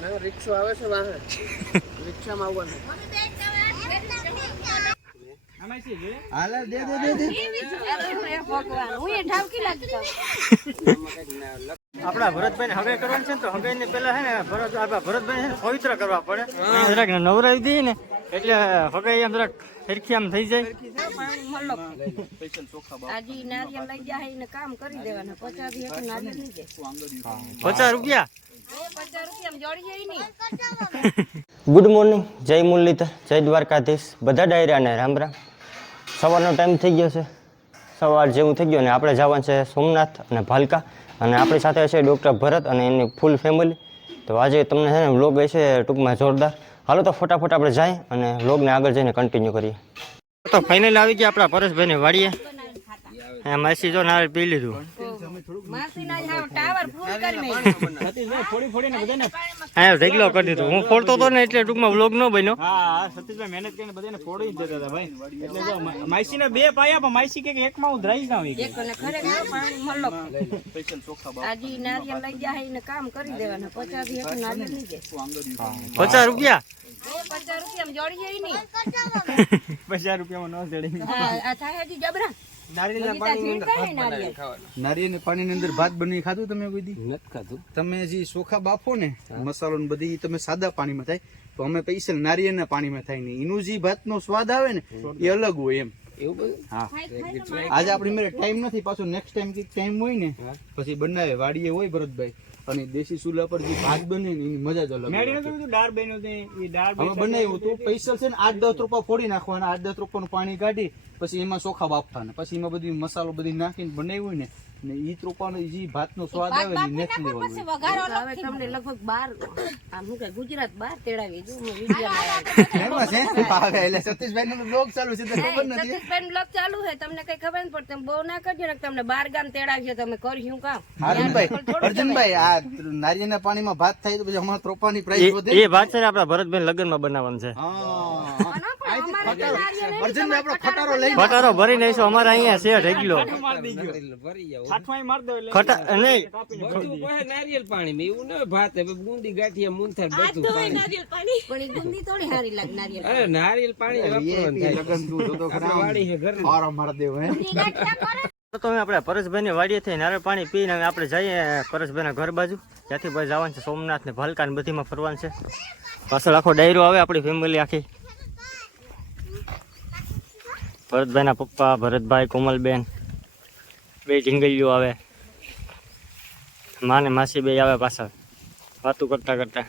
ના રિક્ષો આવે છે વાહે રિક્ષામાં આવવાનું હાલે દે દે દે દે. હું આપણા ભરતભાઈ હવે કરવાનું છે ને તો હવે ને પેલા છે ને ભરત આપણા ભરતભાઈ ને પવિત્ર કરવા પડે. જરાક નવરાવી દઈએ ને. એટલે હવે એમ જરાક સરખી આમ થઈ જાય. આજી નારિયેળ લઈ જાય ને કામ કરી દેવાના. પચાસ રૂપિયા? ગુડ મોર્નિંગ જય મુરલીધર જય દ્વારકાધીશ. બધા ડાયરાને રામ રામ. સવારનો ટાઈમ થઈ ગયો છે. સવાર જેવું થઈ ગયું ને આપણે જવાનું છે સોમનાથ અને ભાલકા. અને આપણી સાથે છે ડૉક્ટર ભરત અને એની ફૂલ ફેમિલી તો આજે તમને છે ને વ્લોગ છે ટૂંકમાં જોરદાર. હાલો તો ફટાફટ આપણે જાય અને વ્લોગને આગળ જઈને કન્ટિન્યુ કરીએ. તો ફાઇનલ આવી ગયા આપણા પરેશભાઈને વાડીએ. માસી જો નારિયેળ પી લીધું. મેં હા ઢેકલો કરી દીધો. હું ફોડતો હતો ને એટલે ટૂંકમાં વ્લોગ ન બન્યો. હા સતીશભાઈ મહેનત કરીને બધાને ફોડી જ દેતા હતા ભાઈ. એટલે જો માઈસી બે પાયા પણ માઈસી કે એકમાં હું ધરાઈ ના હોય એક ને ખરેખર પાણી મલ્લો આજી નારિયેળ લઈ જાય ને કામ કરી દેવાના. પચાસ એક નારિયેળ નહીં જાય પચાસ રૂપિયા? પચાસ રૂપિયા જોડી નહીં પચાસ રૂપિયામાં ન જડી. આ આ થાય હજી જબરા. પાણીની અંદર ભાત બની ખાધું તમે કોઈ દી? નથી ખાધું. તમે જે ચોખા બાફો ને મસાલો ને બધી તમે સાદા પાણીમાં થાય. તો અમે પૈસા નારિયેળના પાણીમાં થાય ને. એનું જે ભાતનો સ્વાદ આવે ને એ અલગ હોય એમ. એવું બધું? આજે આપણી મેરે ટાઈમ નથી. પાછો નેક્સ્ટ ટાઈમ ટાઈમ હોય ને પછી બનાવે. વાડીએ હોય ભરતભાઈ. અને દેશી ચૂલા પર જે ભાત બને ને એની મજા જ અલગ. દાળ બન્યું છે એ દાળ અમે બનાવ્યું તું પૈસા છે ને આઠ દસ રૂપિયા ફોડી નાખવાના આઠ દસ રૂપિયાનું પાણી કાઢી પછી એમાં ચોખા બાફવાના પછી એમાં બધી મસાલો બધી નાખીને બનાવ્યું ને ને ઈ ત્રોપાનો ઈ ભાતનો સ્વાદ આવે ને નેક્સ્ટ લેવલ હોય. હવે તમને લગભગ 12 આમ હું કે ગુજરાત 12 તેડાવી દઉં હું વીડિયો હે આવે એટલે સતીશભાઈ નો બ્લોગ ચાલુ છે તો ખબર નથી? સતીશભાઈ બ્લોગ ચાલુ છે તમને કઈ ખબર નથી પડતી બહુ ના કરજો ને તમને બાર ગામ તેડાવજો તમે કર્યું કામ. અર્જુનભાઈ અર્જુનભાઈ આ નારિયેળના પાણીમાં ભાત થાય તો પછી અમારા ત્રોપાની પ્રાઇસ વધે એ ભાત છે ને આપણા ભરતભાઈ લગ્નમાં બનાવવાનું છે. હા. ખટારો ભરી ભરીને અમારે અહીંયા છે ઢેકલો ખટા નહીં. પાણી એવું ન ભાત બુંદી ગાંઠિયા મૂંથાર બધું પાણી. અરે પાણી. તું આપણે વાડી છે ઘરની. મારા માર દેવ હે. તો અમે આપણે પરેશભાઈની વાડીએ થઈ નારિયેળ પાણી પીને આપણે જઈએ પરેશભાઈના ઘર બાજુ. ત્યાંથી ભાઈ જવાનું છે સોમનાથ ને ભાલકા ને બધીમાં ફરવાનું છે. પાછળ આખો ડાયરો આવે આપણી ફેમિલી આખી. ભરતભાઈના પપ્પા ભરતભાઈ કોમલબેન બે જંગલીઓ આવે. માને માસી બે આવે પાછળ વાતું કરતા કરતા.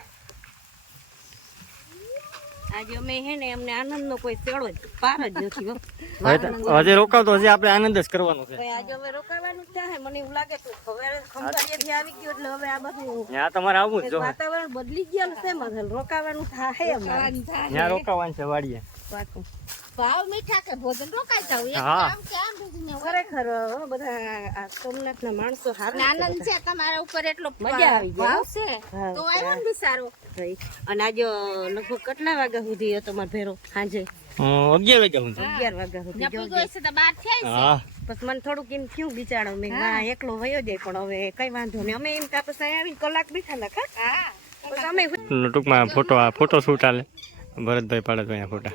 આજે અમે હે ને અમને આનંદ કોઈ તેડો જ પાર જ નથી હો. હજી રોકાવતો હજી આપણે આનંદ જ કરવાનો છે. આજે હવે રોકાવાનું જ મને એવું લાગે તું હવે ખંભાળિયાથી આવી ગયો એટલે હવે આ બધું ત્યાં તમારે આવવું જ જો. વાતાવરણ બદલી ગયું છે મધલ રોકાવાનું થાય અમારે ત્યાં રોકાવાનું છે વાડીએ. ભાવ મીઠા કે ભોજન રોકાઈ જાવ એક કામ આમ કે આમ ખરેખર બધા આ સોમનાથના માણસો હારા આનંદ છે તમારા ઉપર એટલો મજા આવી ભાવ છે? તો આવ્યો ને સારો અને આજે લગભગ કેટલા વાગ્યા સુધી હતો મારો ભેરો? સાંજે? અગિયાર વાગ્યા હું અગિયાર વાગ્યા સુધી ગયો છે તો બાર થયા હા. પછી મને થોડુંક એમ થયું બિચારો મેં ના એકલો વયો જાય પણ હવે કઈ વાંધો નહીં. અમે એમ ત્યાં આવી કલાક બેઠા હતા હા. ટૂંકમાં ફોટો ફોટો શૂટ આલે ભરતભાઈ પાડે તો અહીંયા ફોટા.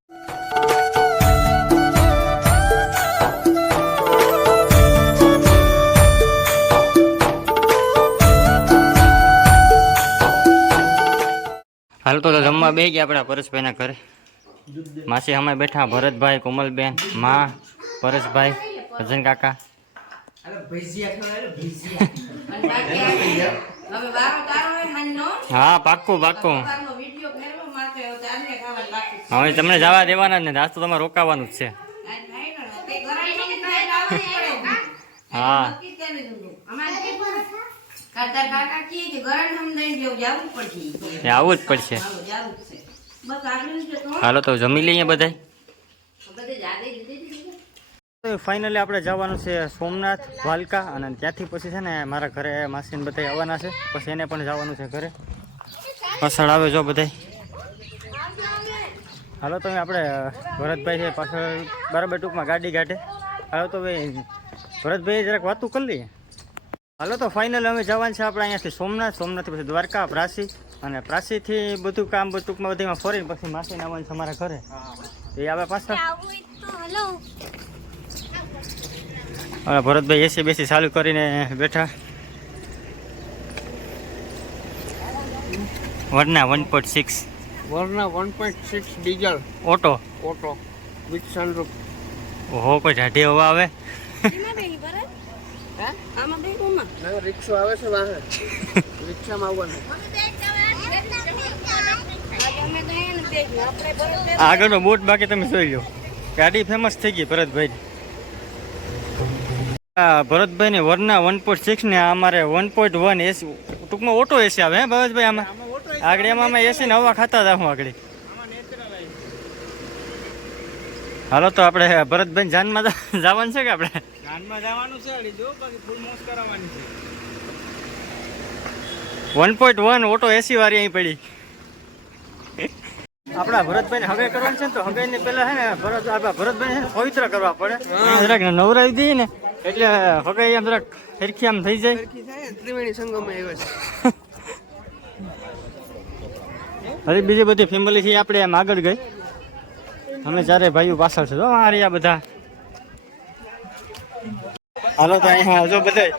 હાલ તો જમવા બે ગયા આપણા પરેશભાઈના ઘરે. માસી અમે બેઠા ભરતભાઈ કોમલબેન મા પરેશભાઈ ભજન કાકા. હા પાક્કું પાક્કું. હવે તમને જવા દેવાના જ નથી આજ તો તમારે રોકાવાનું જ છે. હા. એ આવવું જ પડશે. હાલો તો જમી લઈએ બધાય. ફાઇનલી આપણે જવાનું છે સોમનાથ વાલકા અને ત્યાંથી પછી છે ને મારા ઘરે માસીને બધા આવવાના છે. પછી એને પણ જવાનું છે ઘરે. પાછળ આવે જો બધા હાલો તો આપણે ભરતભાઈ છે પાછળ બરાબર ટૂંકમાં ગાડી ગાંઠે હાલો તો ભાઈ ભરતભાઈ જરાક વાતું કરી લઈએ. હાલો તો ફાઇનલ અમે જવાનું છે આપણે અહીંયાથી સોમનાથ. સોમનાથથી પછી દ્વારકા પ્રાસી અને પ્રાસીથી બધું કામ બધું ટૂંકમાં બધીમાં ફરીને પછી માસીને આવવાનું છે અમારા ઘરે. એ આવે પાછા. આવું હોય તો હલો હવે ભરતભાઈ એસી બેસી ચાલુ કરીને બેઠા. Verna one point six. Verna one point six diesel. Auto. Auto. With sunroof ઓહો કોઈ ઢાઢી હવા આવે. આમાં રિક્ષો આવે છે રિક્ષામાં આવવાનું. બરાબર આગળનો બોટ બાકી તમે જોઈ લો. ગાડી ફેમસ થઈ ગઈ ભરતભાઈ. આ ભરતભાઈ ને વરના વન પોઈન્ટ સિક્સ ને અમારે વન પોઈન્ટ વન એસી ટૂંકમાં ઓટો એસી આવે હે ભરતભાઈ આમાં? આગળ એમાં અમે એસી ને હવા ખાતા હતા હું આગળ. હાલો તો આપણે ભરતભાઈ જાનમાં જવાનું છે કે આપણે? ગાનમાં જવાનું છે અડી બાકી ફૂલ મોજ કરાવવાની છે. One point one auto AC વાળી અહીં પડી. આપણા ભરતભાઈ હવે કરવાનું છે ને તો હવે પેલા છે ને ભરત આપણા ભરતભાઈ ને પવિત્ર કરવા પડે. જરાક નવરાવી દઈએ ને એટલે હવે એમ જરાક સરખી આમ થઈ જાય. ત્રિવેણી સંગમમાં આવ્યો છે. હજી બીજી બધી ફેમિલી થી આપણે આમ આગળ ગઈ. અમે ચારે ભાઈઓ પાછળ છે. જો આ બધા. હાલો તો હા જો બધા.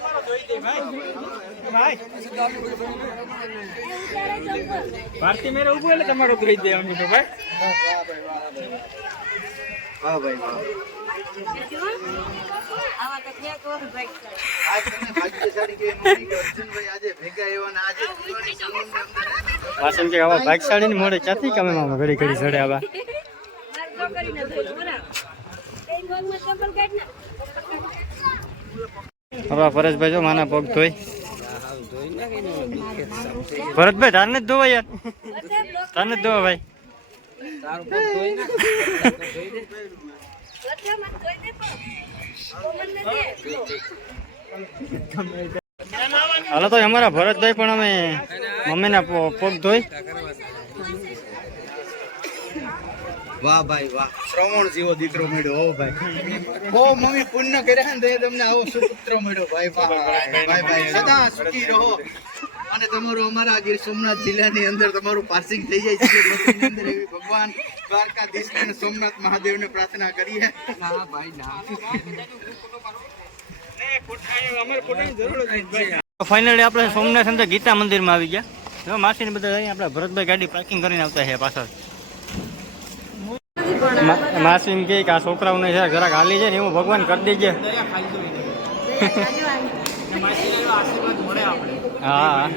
ભારતી મેરે ઉભું એટલે તમારું કરી દે અમને તો ભાઈ વાહ ભાઈ ને વાસણ કે આવા બાઇક સાડીને મોડે ક્યાંથી કમે મામા ઘડી ઘડી ચડે આવા હવે પરેશભાઈ જો માના પગ ધોઈ. ભરતભાઈ તારને જ ધોવા યાર. તારને જ ધોવા ભાઈ. હાલો તો અમારા ભરતભાઈ પણ અમે મમ્મીના પગ ધોઈ. વાહ ભાઈ વાહ. શ્રવણ જેવો દીકરો મળ્યો હો ભાઈ. બહુ મમ્મી પુણ્ય કર્યા ને તો તમને આવો સુપુત્ર મળ્યો ભાઈ વાહ. ભાઈ ભાઈ સદા સુખી રહો. અને તમારું અમારા ગીર સોમનાથ જિલ્લાની અંદર તમારું પાસિંગ થઈ જાય છે. અંદર એવી ભગવાન દ્વારકાધીશ અને સોમનાથ મહાદેવને પ્રાર્થના કરીએ. ના ભાઈ ના. ફાઇનલી આપણે સોમનાથ અંદર ગીતા મંદિરમાં આવી ગયા. માસી ને બધા અહીં આપણા ભરતભાઈ ગાડી પાર્કિંગ કરીને આવતા છે પાછળ. મા- માસી કે આ છોકરાઓને છે જરાક હાલી છે ને એવું ભગવાન કરી દેજે. હા.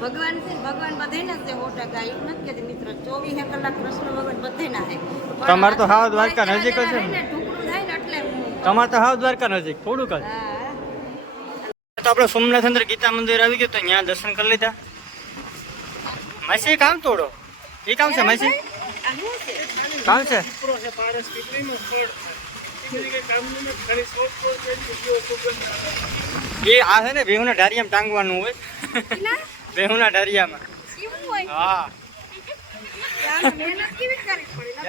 ભગવાન છે ભગવાન બધાયના છે સો ટકા નથી કહેતી મિત્ર ચોવીસે કલાક કૃષ્ણ ભગવાન બધાયના છે. તમારે તો હાવ દ્વારકા નજીક જ છે. તમારે તો હાવ દ્વારકા નજીક થોડુંક જ. તો આપણે સોમનાથ અંદર ગીતા મંદિર આવી ગયું તો ત્યાં દર્શન કરી લીધા. માસી કામ તોડો. એ કામ છે માસી. કામ છે? એ આ છે ને બેહુના ઢારિયામાં ટાંગવાનું હોય. બેહુના ઢારિયામાં. હા.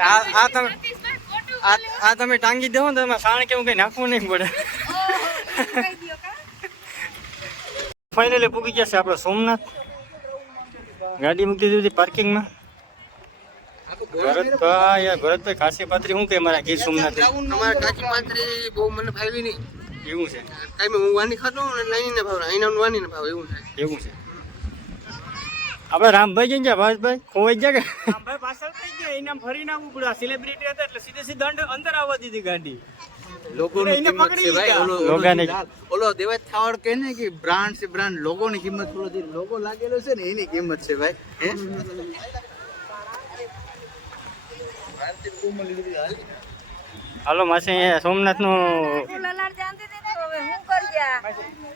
આ આ તમે આ આ તમે ટાંગી દો ને તો એમાં સાણ કેવું કઈ નાખવું નહીં પડે. ફાઇનલી પૂકી ગયા છે આપણે સોમનાથ. ગાડી મૂકી દીધી પાર્કિંગમાં ભરતભાઈ ભરતભાઈ ખાસી પાત્રી શું કે મારા ગીર સોમનાથ તમારે કાચી પાંત્રી બહુ મને ફાવી નહીં. એવું છે? કાંઈ હું વાની ખાતો ને લાઈને ભાવ અહીંના વાની ને ભાવ એવું થાય એવું છે? આપણે રામભાઈ જઈને ગયા ભાસભાઈ ખોવાઈ ગયા કે? રામભાઈ પાછળ થઈ ગયા એના ફરી ના પડ્યું સેલિબ્રિટી હતા એટલે સીધે સીધા અંદર- અંદર આવવા દીધી ગાડી. લોકોની કિંમત છે ભાઈ ઓલો લોગાની- ઓલો દેવાજ થાવડ કહે ને કે બ્રાન્ડ છે બ્રાન્ડ લોગોની કિંમત જે લોગો લાગેલો છે ને એની કિંમત છે ભાઈ હે? હાલો માસી સોમનાથનું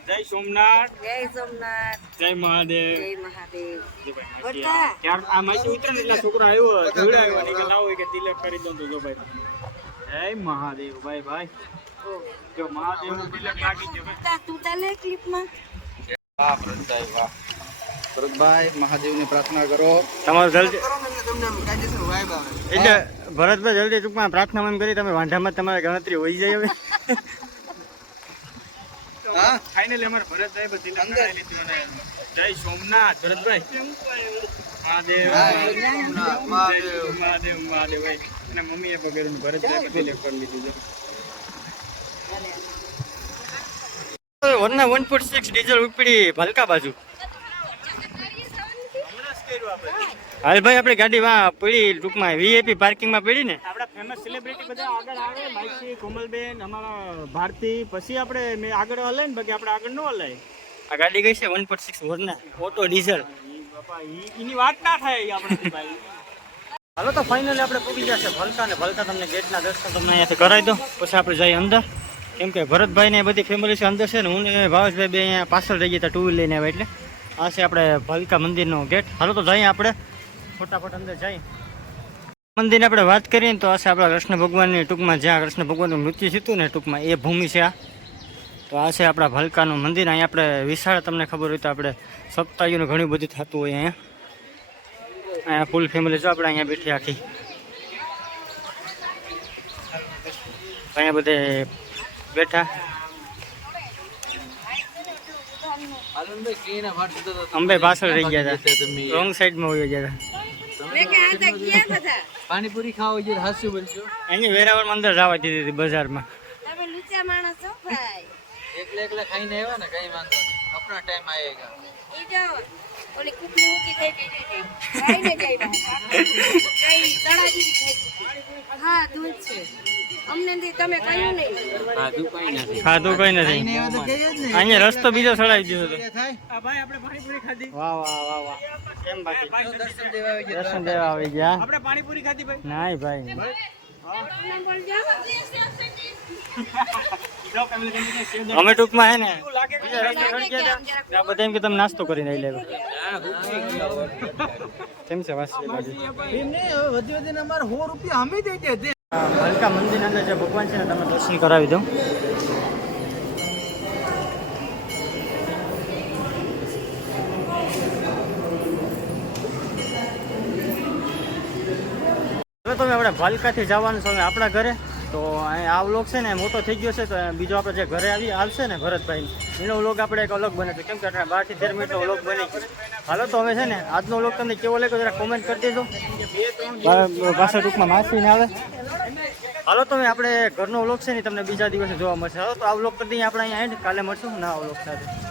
જય સોમનાથ. જય સોમનાથ. જય મહાદેવ. જય આ માસી ઉતરે એટલે છોકરો આવ્યો જોડે આવ્યો ને કે લાવો કે તિલક કરી દઉં તો જો ભાઈ. જય મહાદેવ ભાઈ ભાઈ. જો મહાદેવ કાઢી ગયો ભાઈ. તું તને ક્લિપમાં વાહ ભરતભાઈ વાહ. ભરતભાઈ મહાદેવની પ્રાર્થના કરો. તમારું જલ્દી એટલે ભરતભાઈ જલ્દી ટૂંકમાં પ્રાર્થના એમ કરી તમે વાંધામાં તમારે ગણતરી હોઈ જાય હવે. હા? ફાઇનલી અમારે ભરતભાઈ બધી લખાઈ લીધું અને જય સોમનાથ ભરતભાઈ. મહાદેવ મહાદેવ મહાદેવ મહાદેવ. ભાઈ અને મમ્મીએ પગેરું ભરતભાઈ બધી કરી લીધું છે. વન પોઈન્ટ સિક્સ ડીઝલ ઉપડી ભલકા બાજુ. હાલ ભાઈ આપણી ગાડીમાં પડી ટૂંકમાં. વીઆઈપી પાર્કિંગમાં પડી ને? આપણા ફેમસ સેલિબ્રિટી બધા આગળ આવે. માઇકી કોમલબેન અમારા ભારતી. પછી આપણે મેં આગળ હલાય ને બાકી આપણે આગળ ન હલાય. આ ગાડી ગઈ છે one point six Verna auto diesel. બાપા એની વાત ના થાય આપણે ભાઈ. હાલો તો ફાઇનલી આપણે પૂગી જશે ભલકા ને ભલકા તમને ગેટના દર્શન તમને અહીંયાથી કરાવી દો પછી આપણે જઈએ અંદર. કેમ કે ભરતભાઈ ને બધી ફેમિલી છે અંદર છે ને હું ને ભાવેશભાઈ બે અહીંયા પાછળ રહી ગયા ટુ વ્હીલ લઈને આવ્યા એટલે. આ છે આપણે ભાવિકા મંદિરનો ગેટ. હાલો તો જઈએ આપણે. ફટાફટ અંદર જઈએ. મંદિરની આપણે વાત કરીએ તો આ છે આપણા કૃષ્ણ ભગવાનની ટૂંકમાં જ્યાં કૃષ્ણ ભગવાનનું મૃત્યુ થયું ને ટૂંકમાં એ ભૂમિ છે આ. તો આ છે આપણા ભલકાનું મંદિર. અહીંયા આપણે વિશાળ તમને ખબર હોય તો આપણે સપ્તાહીઓનું ઘણું બધું થતું હોય અહીંયા. અહીંયા ફૂલ ફેમિલી જો આપણે અહીંયા બેઠી આખી. અહીંયા બધે બેઠા. અંબે પાછળ રહી ગયા હતા. તમે સાઈડમાં હોય ગયા પાણીપુરી ખાવા જોઈએ હાસુ બનશો એની વેરાવળમાં અંદર જવા દીધી હતી બજારમાં. તમે લુચા માણસ છો ભાઈ. એકલા એકલા ખાઈને આવ્યા ને કઈ વાંધો નહીં. આપણા ટાઈમ આવેગા ઈ જાઓ ઓલી કુકલી ઊંચી થઈ ગઈ જઈ કઈ તળાજી હા દૂધ છે. અમને તમે કહ્યું નહીં. સાદું કઈ નથી. ખાધું કઈ નથી. અહીંયા રસ્તો બીજો ચડાવી દીધો હતો. આ ભાઈ આપણે પાણીપુરી ખાધી. વાહ વાહ વાહ વાહ. કેમ બાકી? દર્શન દેવા આવી ગયા. દર્શન દેવા આવી ગયા? આપણે પાણીપુરી ખાધી ભાઈ. નાય ને અમે ટૂંકમાં હે ને બધા એમ કે તમે નાસ્તો કરીને આવી લેવો. કેમ છે વાસી વધી વધીને અમારે સો રૂપિયા અમે દઈ દે હલકા મંદિર અંદર જે ભગવાન છે ને તમે દર્શન કરાવી દઉં હવે તમે આપણે ભાલકાથી જવાનું છો આપણા ઘરે. તો આ વ્લોગ છે ને મોટો થઈ ગયો છે, તો બીજો આપણે જે ઘરે આવી આવશે ને ભરતભાઈ. એનો વ્લોગ આપણે એક અલગ બને કેમ કે આપણે બારથી તેર મિનિટનો વ્લોગ બની હાલો, તો હવે છે ને આજનો વ્લોગ તમને કેવો લાગ્યો જરા કોમેન્ટ કરી દેજો. પાછળ ટૂંકમાં માસી ને આવે. હાલો, તો આપણે ઘરનો વ્લોગ છે ને તમને બીજા દિવસે જોવા મળશે. હાલો, તો આ વ્લોગ કરી દઈએ. આપણે અહીંયા એન્ડ કાલે મળશું ના વ્લોગ સાથે.